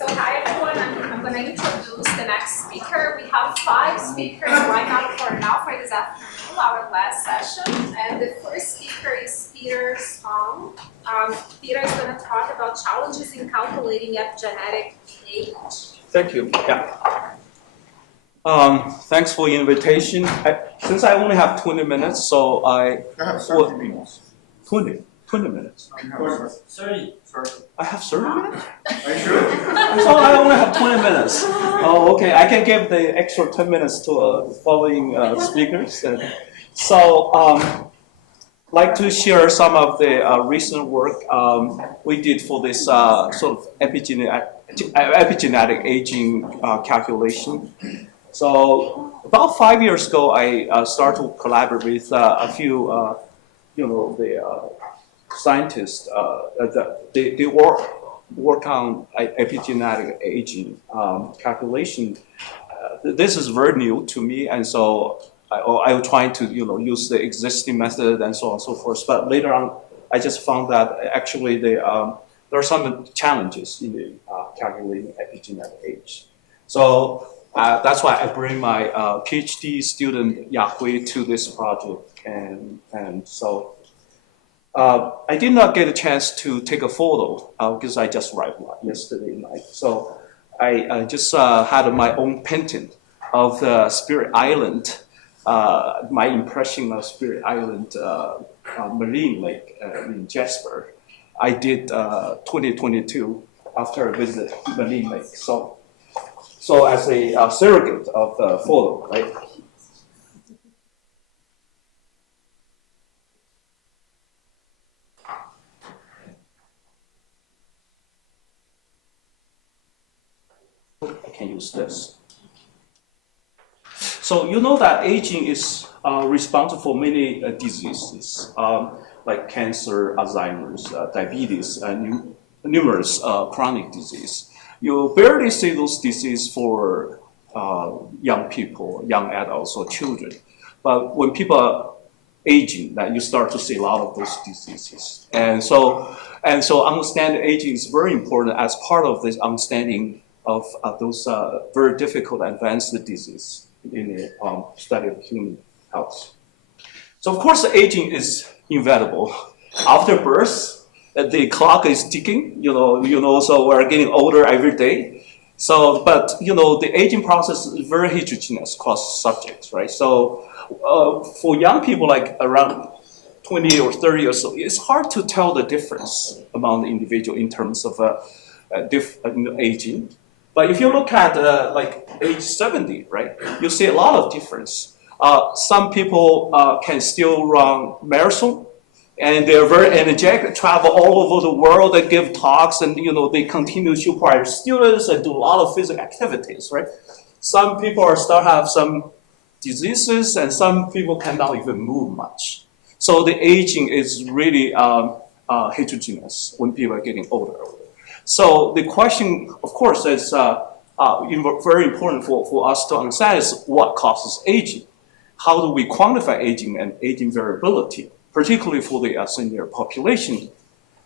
So hi everyone, I'm going to introduce the next speaker. We have 5 speakers lined up for this afternoon, our last session. And the first speaker is Peter Spong. Peter is going to talk about challenges in calculating epigenetic age. Thank you. Yeah. Thanks for the invitation. Since I only have 20 minutes, so I have 30 minutes. 20 minutes. 30. I have 30 minutes? Are you sure? So I only have 20 minutes. Oh, okay. I can give the extra 10 minutes to the following speakers. So, like to share some of the recent work we did for this sort of epigenetic aging calculation. So about 5 years ago, I started to collaborate with a few, the scientists. They work on epigenetic aging calculation. This is very new to me, and so I was trying to use the existing method and so on and so forth. But later on, I just found that actually there are some challenges in the calculating epigenetic age. So that's why I bring my PhD student Yahui to this project, and so I did not get a chance to take a photo because I just arrived yesterday night. So I just had my own painting of the Spirit Island, my impression of Spirit Island marine lake in Jasper. I did 2022 after I visited marine lake. So as a surrogate of the photo, right? I can use this. So you know that aging is responsible for many diseases, like cancer, Alzheimer's, diabetes, and numerous chronic disease. You barely see those diseases for young people, young adults, or children. But when people are aging, that you start to see a lot of those diseases. And so understanding aging is very important as part of this understanding of those very difficult advanced diseases in the study of human health. So of course, aging is inevitable. After birth, the clock is ticking. So we're getting older every day. So, but the aging process is very heterogeneous across subjects, right? So, for young people like around 20 or 30 or so, it's hard to tell the difference among the individual in terms of aging. But if you look at like age 70, right, you see a lot of difference. Some people can still run marathon, and they're very energetic, travel all over the world, they give talks, and they continue to support students and do a lot of physical activities, right? Some people still have some diseases, and some people cannot even move much. So the aging is really heterogeneous when people are getting older. So the question, of course, is very important for us to understand is what causes aging. How do we quantify aging and aging variability, particularly for the senior population?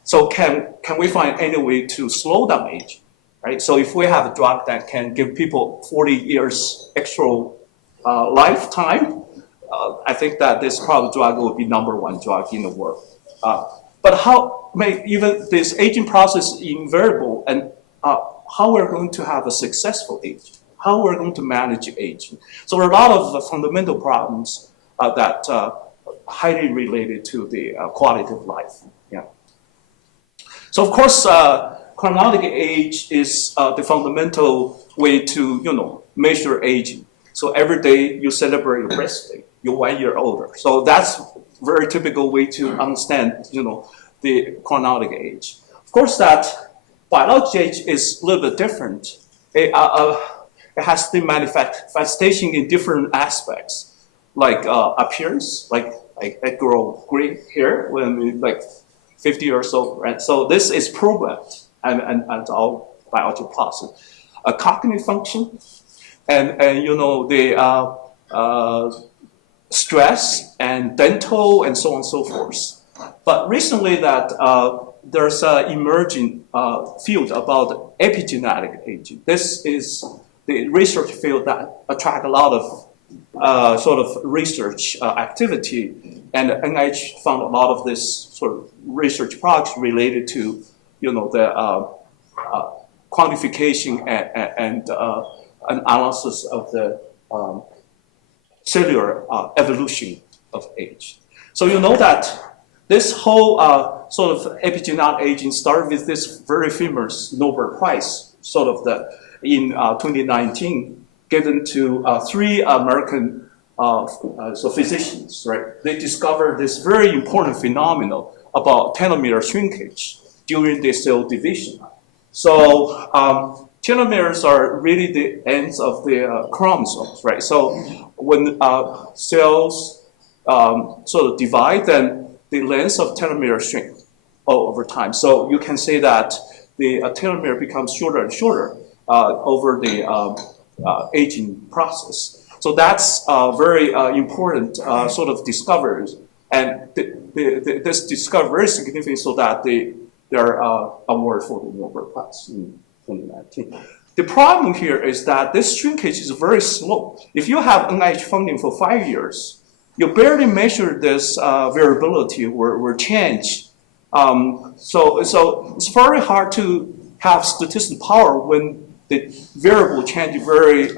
So can we find any way to slow down aging, right? So if we have a drug that can give people 40 years extra lifetime, I think that this probably drug will be #1 drug in the world. But how make even this aging process invariable, and how we're going to have a successful aging, how we're going to manage aging. So there are a lot of fundamental problems that highly related to the quality of life. Yeah. So of course, chronological age is the fundamental way to measure aging. So every day you celebrate your birthday, you're 1 year older. So that's very typical way to understand the chronological age. Of course, that biological age is a little bit different. It has the manifestation in different aspects, like appearance, like I grow gray hair when we like 50 or so, right? So this is programmed and all biological process. A cognitive function, and the stress and dental and so on and so forth. But recently that there's an emerging field about epigenetic aging. This is the research field that attract a lot of sort of research activity, and NIH found a lot of this sort of research projects related to the quantification and analysis of the cellular evolution of age. So you know that this whole sort of epigenetic aging started with this very famous Nobel Prize, sort of in 2019, given to 3 American physicians, right? They discovered this very important phenomenon about telomere shrinkage during the cell division. So telomeres are really the ends of the chromosomes, right? So when cells sort of divide, then the length of telomere shrink over time. So you can say that the telomere becomes shorter and shorter over the aging process. So that's very important sort of discovery. And this discovery is significant so that they're awarded for the Nobel Prize in 2019. The problem here is that this shrinkage is very slow. If you have NIH funding for 5 years, you barely measure this variability or change. So it's very hard to have statistical power when the variable change is very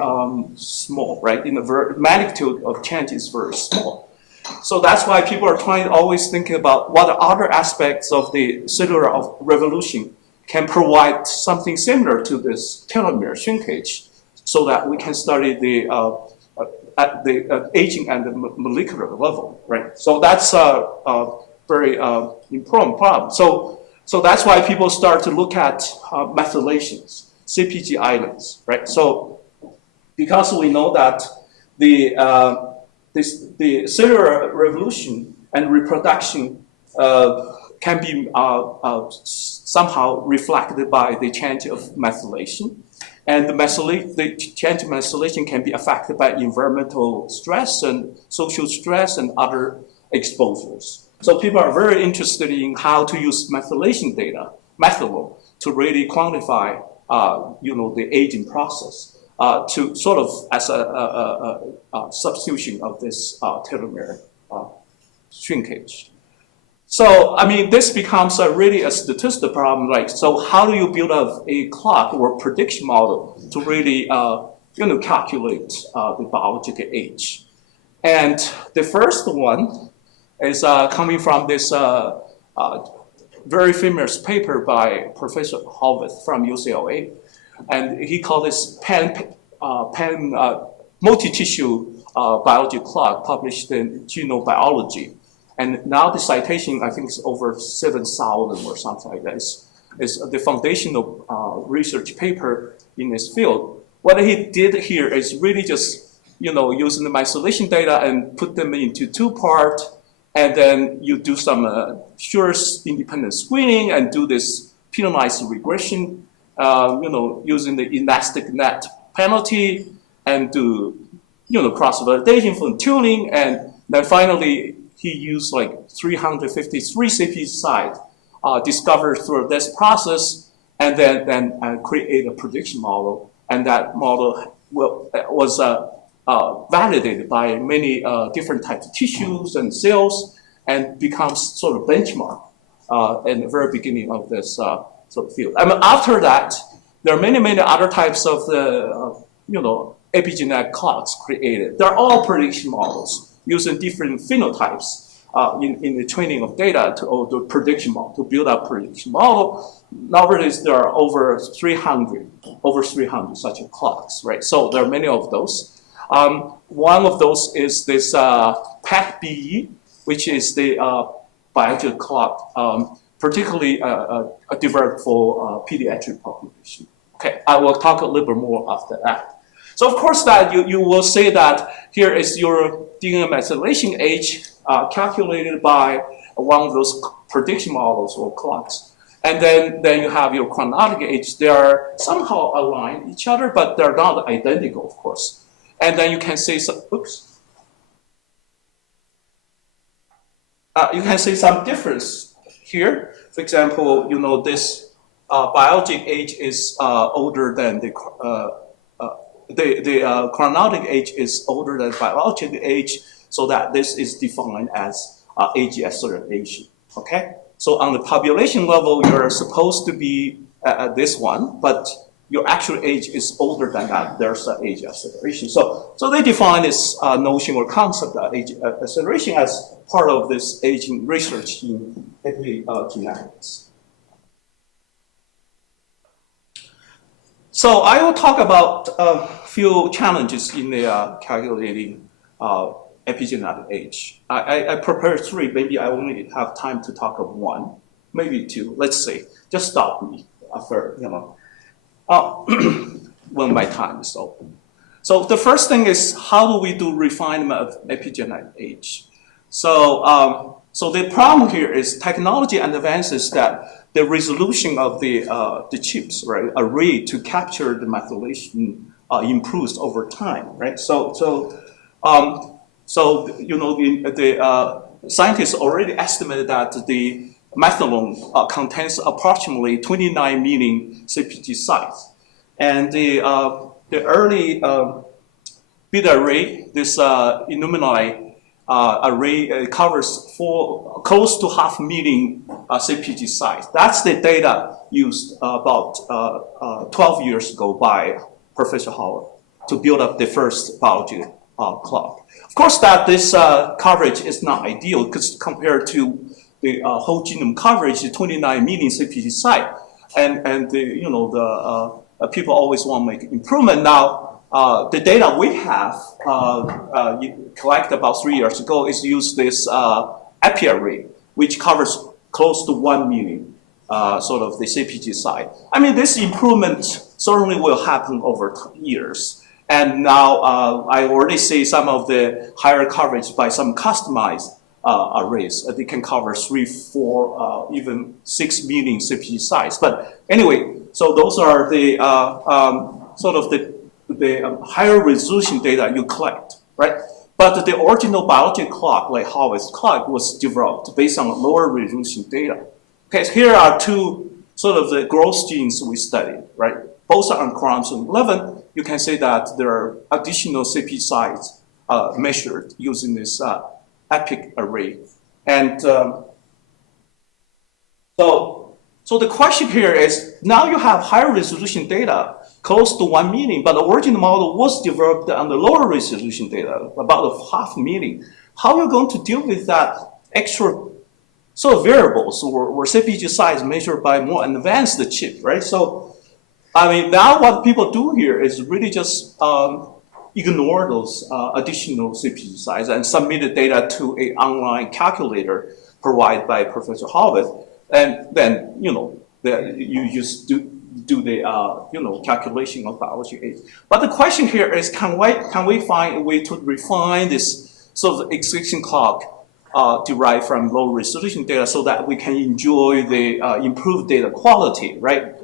small, right? In the magnitude of change is very small. So that's why people are trying to always think about what other aspects of the cellular revolution can provide something similar to this telomere shrinkage, so that we can study the aging at the molecular level, right? So that's a very important problem. So that's why people start to look at methylations, CPG islands, right? So because we know that the cellular revolution and reproduction can be somehow reflected by the change of methylation. And the change of methylation can be affected by environmental stress and social stress and other exposures. So people are very interested in how to use methylation data, methylome, to really quantify the aging process to sort of as a substitution of this telomere shrinkage. So, I mean, this becomes really a statistical problem. Like, so how do you build up a clock or prediction model to really, calculate the biological age? And the first one is coming from this very famous paper by Professor Horvath from UCLA, and he called this multi-tissue biology clock, published in Genome Biology. And now the citation, I think, is over 7,000 or something like that. It's the foundational research paper in this field. What he did here is really just, using the methylation data and put them into 2 parts, and then you do some sure independent screening and do this penalized regression, using the elastic net penalty, and do, cross-validation for tuning, and then finally, he used like 353 CP sites discovered through this process, and then create a prediction model. And that model was validated by many different types of tissues and cells, and becomes sort of benchmark in the very beginning of this sort of field. I mean, after that, there are many other types of the epigenetic clocks created. They're all prediction models using different phenotypes in the training of data or the prediction model to build up prediction model. Nowadays, there are over 300 such clocks, right? So there are many of those. One of those is this PAC-BE, which is the biological clock, particularly developed for pediatric population. Okay, I will talk a little bit more after that. So of course that you will say that here is your DNA methylation age calculated by one of those prediction models or clocks. And then you have your chronologic age. They are somehow aligned each other, but they're not identical, of course. And then you can say some, oops. You can see some difference here. For example, this biologic age is older than the chronologic age is older than biological age, so that this is defined as age acceleration. Okay, so on the population level, you're supposed to be at this one, but your actual age is older than that. There's an age acceleration. So they define this notion or concept of age acceleration as part of this aging research in epigenetics. So I will talk about a few challenges in the calculating epigenetic age. I prepared 3. Maybe I only have time to talk of 1, maybe 2. Let's see. Just stop me after when my time is open. So the first thing is, how do we do refinement of epigenetic age? So the problem here is technology advances that the resolution of the chips, right, array to capture the methylation improves over time, right? So the scientists already estimated that the methylome contains approximately 29 million CpG sites, and the early beta array, this illuminate array covers close to 500,000 CpG sites. That's the data used about 12 years ago by Professor Howard to build up the first biology clock. Of course, that this coverage is not ideal because compared to the whole genome coverage, the 29 million CpG site, and people always want to make improvement. Now, the data we have collected about 3 years ago is use this Epi array, which covers close to 1 million sort of the CpG site. I mean, this improvement certainly will happen over years. And now I already see some of the higher coverage by some customized arrays. They can cover 3, 4, even 6 million CpG sites. But anyway, so those are the sort of the higher resolution data you collect, right? But the original biological clock, like Howard's clock, was developed based on lower resolution data. Okay, so here are 2 sort of the growth genes we studied, right? Both are on chromosome 11. You can say that there are additional CpG sites measured using this EPIC array. And so the question here is, now you have higher resolution data, close to 1 million, but the original model was developed on the lower resolution data, about 500,000. How are you going to deal with that extra sort of variables or CpG size measured by more advanced chip, right? So, I mean, now what people do here is really just ignore those additional CpG size and submit the data to an online calculator provided by Professor Howard, and then you just do the calculation of biology age. But the question here is, can we find a way to refine this sort of existing clock derived from low resolution data so that we can enjoy the improved data quality, right?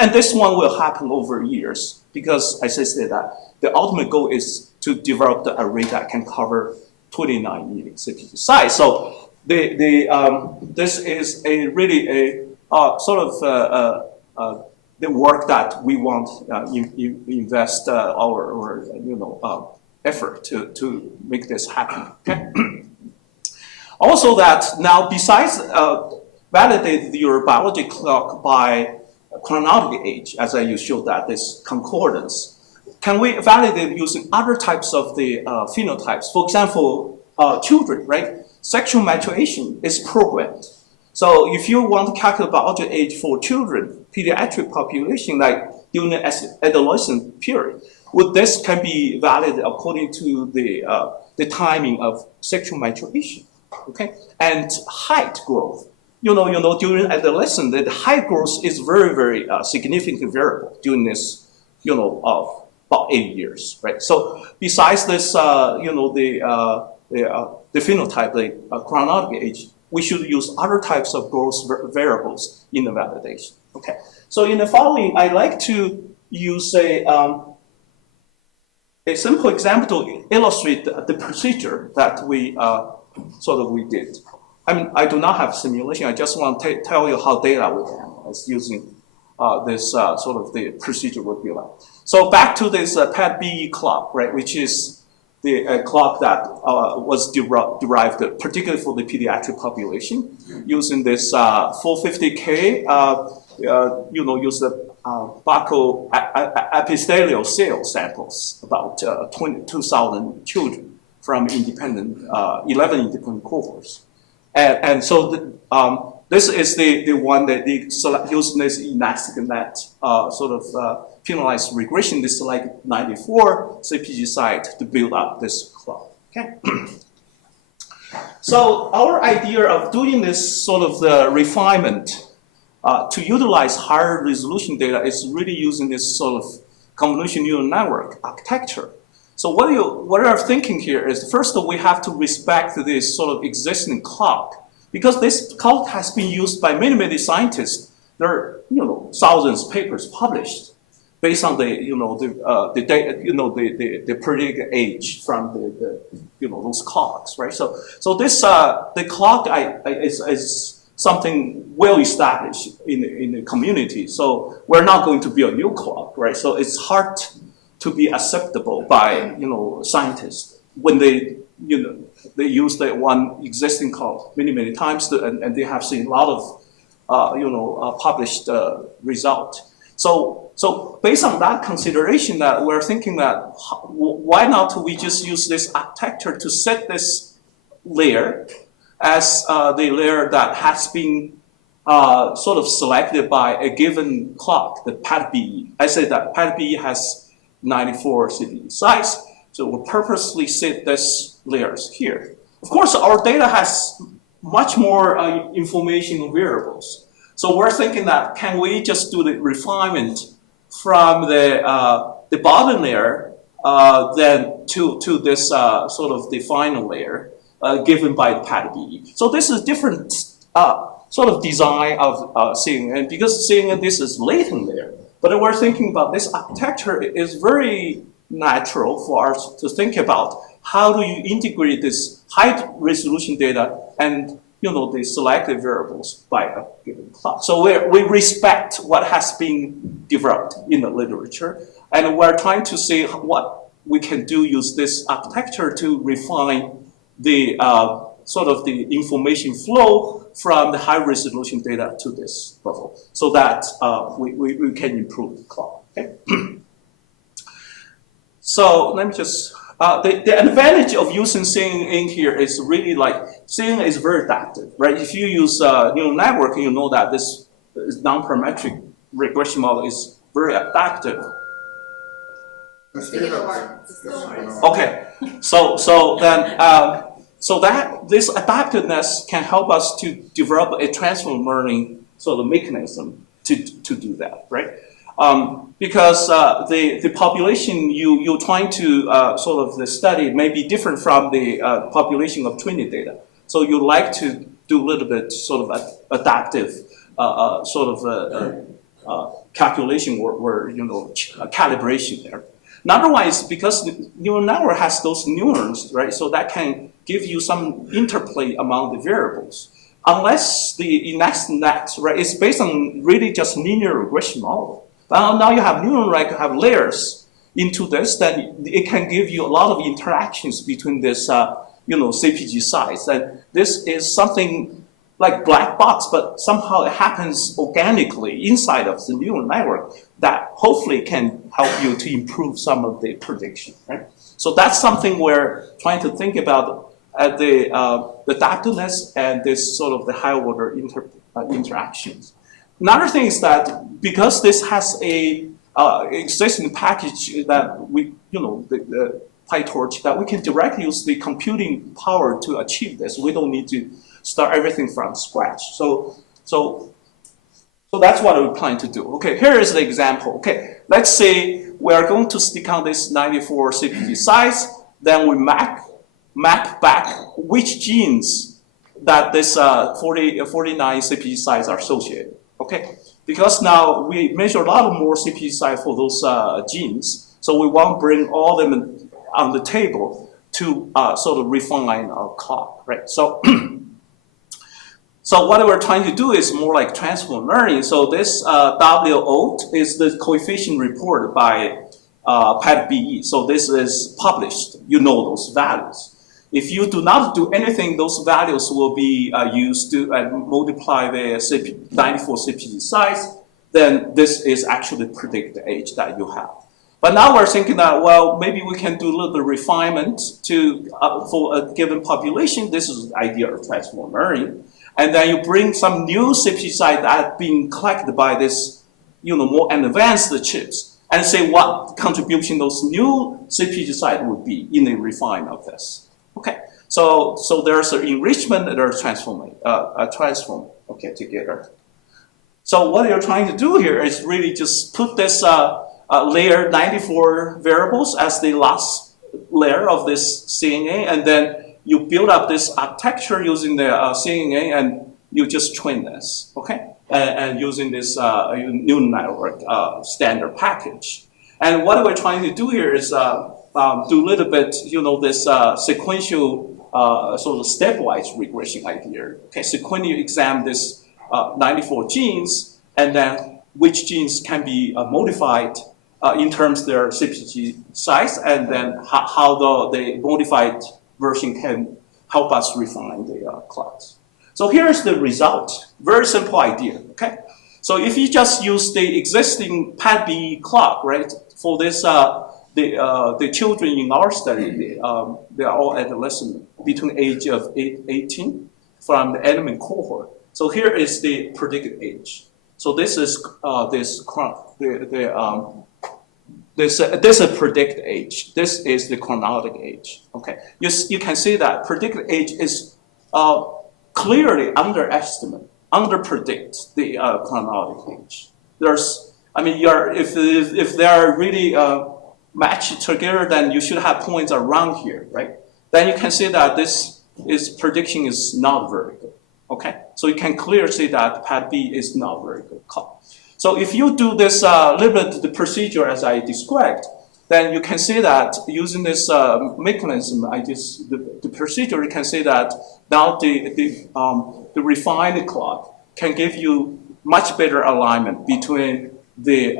And this one will happen over years because, as I said, that the ultimate goal is to develop the array that can cover 29 million CpG size. So this is really a sort of the work that we want invest our effort to make this happen. Okay. Also, that now besides validate your biology clock by chronological age, as you showed that, this concordance. Can we validate using other types of the phenotypes? For example, children, right? Sexual maturation is programmed. So if you want to calculate biological age for children, pediatric population, like during the adolescent period, this can be validated according to the timing of sexual maturation, okay? And height growth. During adolescence, the height growth is very, very significant variable during this, about 8 years, right? So besides this, the phenotype, the chronological age, we should use other types of growth variables in the validation, okay? So in the following, I'd like to use a simple example to illustrate the procedure that we did. I mean, I do not have simulation. I just want to tell you how data we analyze using this the procedure would be like. So back to this PET-BE clock, right, which is the clock that was derived particularly for the pediatric population, using this 450K, use the buccal epithelial cell samples, about 22,000 children from 11 independent cohorts. And so this is the one that they using this elastic net penalized regression. This is like 94 CPG site to build up this clock. Okay. So our idea of doing this the refinement to utilize higher resolution data is really using this convolutional neural network architecture. So what we are thinking here is, first we have to respect this existing clock, because this clock has been used by many scientists. There are thousands of papers published based on the predicted age from those clocks, right? So this the clock is something well established in the community. So we're not going to build a new clock, right? So it's hard to be acceptable by scientists when they use the one existing clock many times, and they have seen a lot of published result. So based on that consideration, that we're thinking that why not we just use this architecture to set this layer as the layer that has been selected by a given clock, the PET-BE. I say that PET-BE has 94 CPU size, so we'll purposely set this layers here. Of course, our data has much more information and variables. So we're thinking that can we just do the refinement from the bottom layer then to this the final layer given by the PET-BE. So this is different design of seeing, and because seeing this is latent layer. But we're thinking about this architecture is very natural for us to think about how do you integrate this high resolution data and the selected variables by a given clock. So we respect what has been developed in the literature, and we're trying to see what we can do use this architecture to refine the the information flow from the high resolution data to this level, so that we can improve the clock. Okay? So let me just, the advantage of using seeing in here is really seeing is very adaptive, right? If you use neural network, you know that this non-parametric regression model is very adaptive. Okay, so then, so that this adaptiveness can help us to develop a transfer learning mechanism to do that, right? Because the population you're trying to study may be different from the population of training data. So you like to do a little bit adaptive calculation or calibration there. Otherwise, because the neural network has those neurons, right? So that can give you some interplay among the variables. Unless the next net, right, is based on really just linear regression model. Now you have neuron, right, you have layers into this, then it can give you a lot of interactions between this, CPG size. And this is something like black box, but somehow it happens organically inside of the neural network that hopefully can help you to improve some of the prediction, right? So that's something we're trying to think about at the adaptiveness and this sort of the higher order interactions. Another thing is that because this has a existing package that we, the PyTorch, that we can directly use the computing power to achieve this. We don't need to start everything from scratch. So that's what we're planning to do. Okay, here is the example. Okay, let's say we are going to stick on this 94 CPG size, then we map back which genes that this 49 CPG sites are associated. Okay, because now we measure a lot more CPG sites for those genes, so we want to bring all of them on the table to sort of refine our clock, right? So, so what we're trying to do is more like transform learning. So this W0 is the coefficient reported by PAT-BE. So this is published. You know those values. If you do not do anything, those values will be used to multiply the 94 CPG size. Then this is actually predict the age that you have. But now we're thinking that, well, maybe we can do a little bit of refinement to for a given population. This is the idea of transform learning. And then you bring some new CPG sites that have been collected by this, more advanced chips, and say what contribution those new CPG sites would be in the refinement of this. Okay, so there's an enrichment and there's transform, okay, together. So what you're trying to do here is really just put this layer 94 variables as the last layer of this CNN, and then you build up this architecture using the CNN, and you just train this, okay, and using this neural network standard package. And what we're trying to do here is do a little bit, this sequential sort of stepwise regression idea. Okay, sequentially examine this 94 genes, and then which genes can be modified in terms of their CPG size, and then how the modified version can help us refine the clocks. So here's the result. Very simple idea. Okay, so if you just use the existing PAT-BE clock, right, for this. The children in our study, they are all adolescent between age of 18 from the element cohort. So here is the predicted age. So this is this is a predicted age. This is the chronological age. Okay, you can see that predicted age is clearly underpredict the chronological age. If they are really match together, then you should have points around here, right? Then you can see that this prediction is not very good. Okay, so you can clearly see that PAT-B is not very good call. So if you do this little bit the procedure as I described, then you can see that using this mechanism, the procedure, you can see that now the refined clock can give you much better alignment between the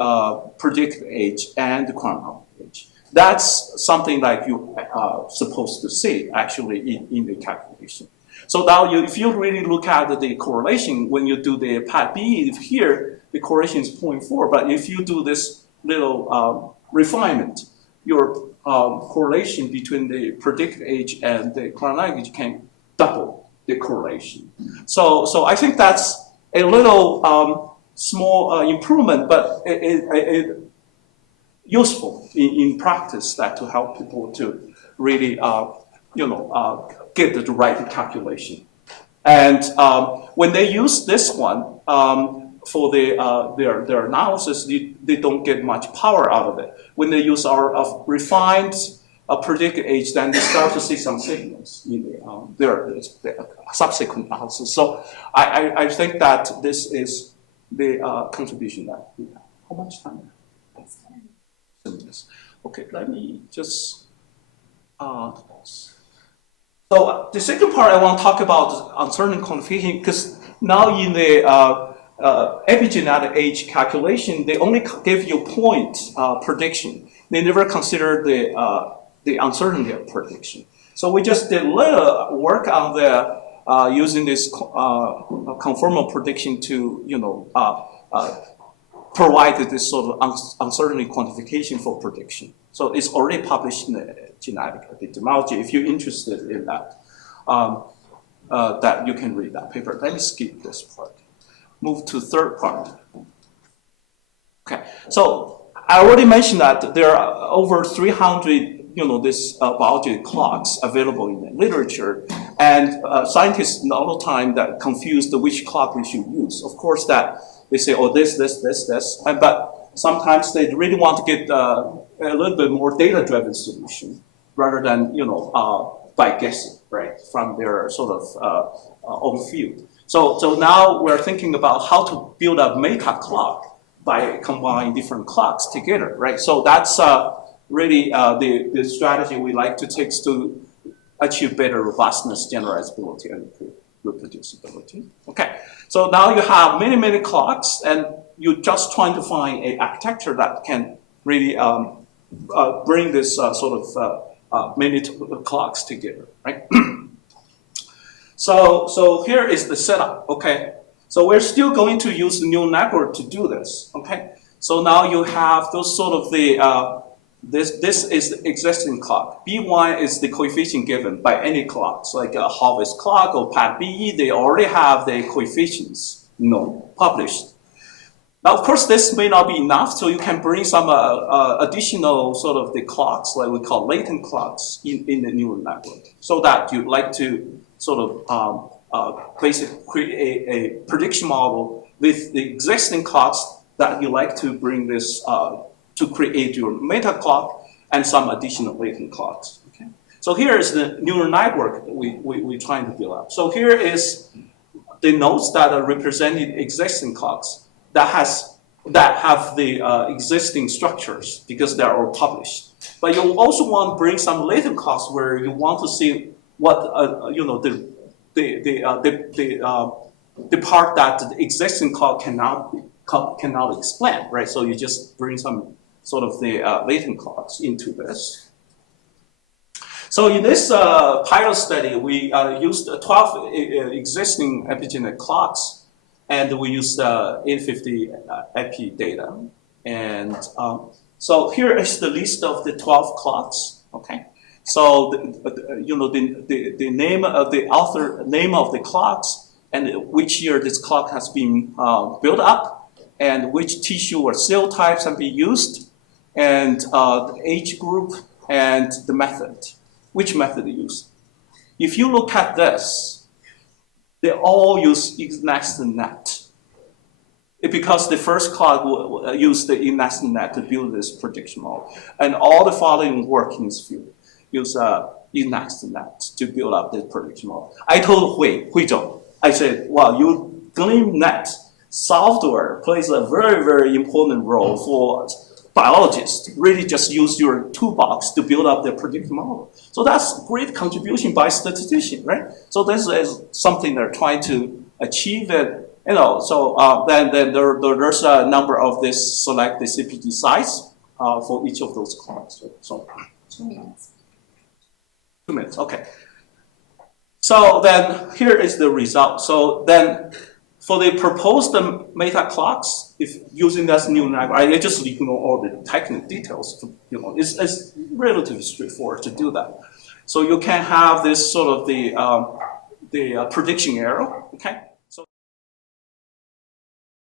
predicted age and the chronological age. That's something like you are supposed to see actually in the calculation. So now if you really look at the correlation, when you do the PAT-B here, the correlation is 0.4, but if you do this little refinement, your correlation between the predicted age and the chronological age can double the correlation. So I think that's a little small improvement, but it useful in practice that to help people to really get the right calculation. And when they use this one for their analysis, they don't get much power out of it. When they use our refined predicted age, then they start to see some signals in their subsequent analysis. So I think that this is the contribution that we have. How much time? 7 minutes. Okay, let me just. So the second part I want to talk about uncertain quantification, because now in the epigenetic age calculation, they only give you point prediction. They never consider the uncertainty of prediction. So we just did a little work on the using this conformal prediction to, provide this sort of uncertainty quantification for prediction. So it's already published in the Genetic Epidemiology. If you're interested in that, that you can read that paper. Let me skip this part. Move to third part. Okay, so I already mentioned that there are over 300 this biology clocks available in the literature, and scientists all the time that confused which clock we should use. Of course, that they say, oh, this, but sometimes they really want to get a little bit more data-driven solution rather than by guessing, right, from their sort of own field. So now we're thinking about how to build a meta clock by combining different clocks together, right? So that's really the strategy we like to take to achieve better robustness, generalizability, and reproducibility. Okay, so now you have many clocks, and you're just trying to find an architecture that can really bring this sort of many clocks together, right? So here is the setup, okay? So we're still going to use the neural network to do this, okay? So now you have those sort of the, this is the existing clock. B1 is the coefficient given by any clocks, like a Harvest clock or PAT-BE, they already have the coefficients, published. Now, of course, this may not be enough, so you can bring some additional sort of the clocks, like we call latent clocks, in the neural network, so that you'd like to sort of basically create a prediction model with the existing clocks that you like to bring this to create your meta clock and some additional latent clocks. Okay? So here is the neural network that we're trying to build up. So here is the nodes that are representing existing clocks that have the existing structures because they're all published. But you also want to bring some latent clocks where you want to see what the part that the existing clock cannot explain, right? So you just bring some sort of the latent clocks into this. So in this pilot study, we used 12 existing epigenetic clocks, and we used 850 epi data. And so here is the list of the 12 clocks. Okay. So the name of the author, name of the clocks, and which year this clock has been built up, and which tissue or cell types have been used, and the age group, and the method, which method used. If you look at this, they all use ExnestNet. Because the first clock used the ExnestNet to build this prediction model, and all the following work in this field use ExnestNet to build up the prediction model. I told Hui Zhou, I said, well, your GleamNet software plays a very important role for biologists. Really just use your toolbox to build up the prediction model. So that's great contribution by statistician, right? So this is something they're trying to achieve it. So then there's a number of this select the CPG size for each of those clocks. So 2 minutes. 2 minutes, okay. So then here is the result. So then for the proposed meta clocks, if using this neural network, I just ignore all the technical details. It's relatively straightforward to do that. So you can have this sort of the prediction error, okay?